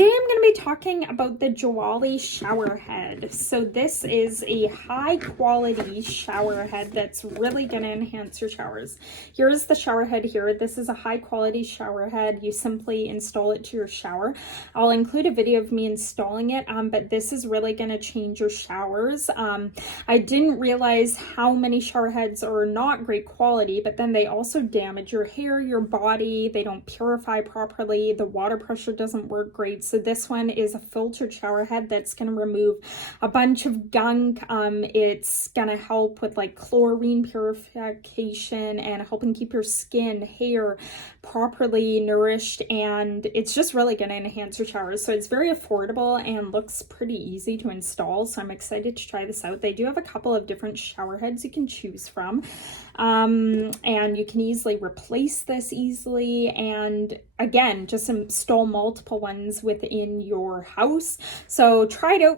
Today I'm going to be talking about the Jolie Shower Head. So this is a high quality shower head that's really going to enhance your showers. Here's the shower head here. This is a high quality shower head. You simply install it to your shower. I'll include a video of me installing it, but this is really going to change your showers. I didn't realize how many shower heads are not great quality, but then they also damage your hair, your body. They don't purify properly. The water pressure doesn't work great. So this one is a filtered shower head that's going to remove a bunch of gunk. It's going to help with like chlorine purification and helping keep your skin, hair properly nourished, and it's just really going to enhance your showers. So it's very affordable and looks pretty easy to install. So I'm excited to try this out. They do have a couple of different shower heads you can choose from. And you can easily replace this easily. And again, just install multiple ones within your house. So try it out.